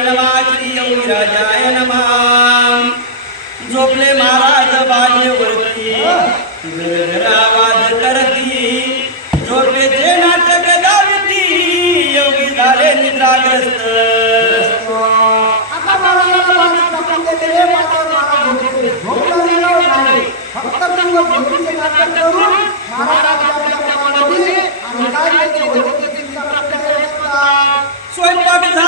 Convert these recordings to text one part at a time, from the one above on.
राजाय नमः। झोपले महाराज बाजेवरती गरगरावाज करती झोपेचे नाटक दाविती, योगी झाले निद्राग्रस्त। फक्त तुम्ही झोपीचे नाटक करून महाराज आपल्या प्रमाणामध्ये अंदाज येते होते चिंता स्वयंपाक झाला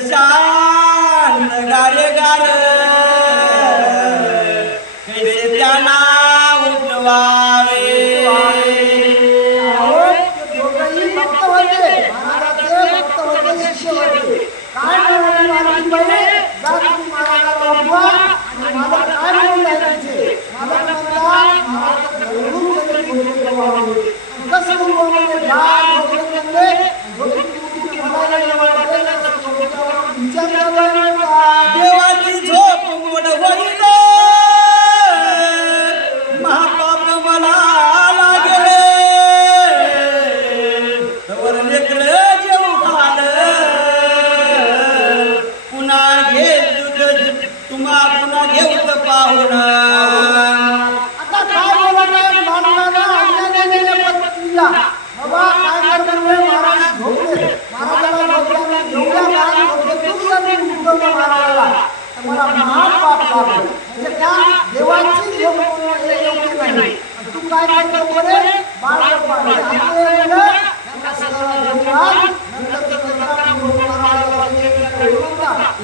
शान गार गार. कैसे त्यांना उठवावे? तुम्हा पुन्हा घेऊन पाहुण आता काय बोलायचं मानवाला अन्याय दिलेल्या पत्नीला बाबा काय करणार महाराज? भोगले महाराजाला भोगल्याने घेऊया महाराज भोगले तुमचं मी उठवलं महाराजाला. मला महापाप लागलं म्हणजे त्या देवाची योग्य नाही. तू काय करतो बरे? बाळ पाडले आपले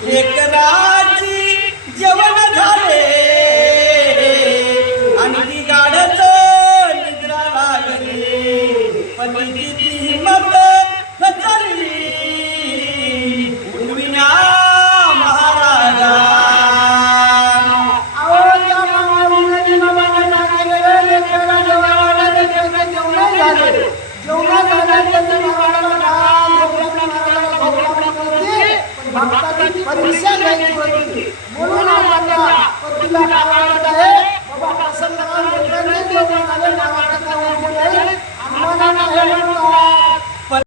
लेकरा भक्ताची परीक्षा घ्यायची होती म्हणून आपण पतीला काय वाटत आहे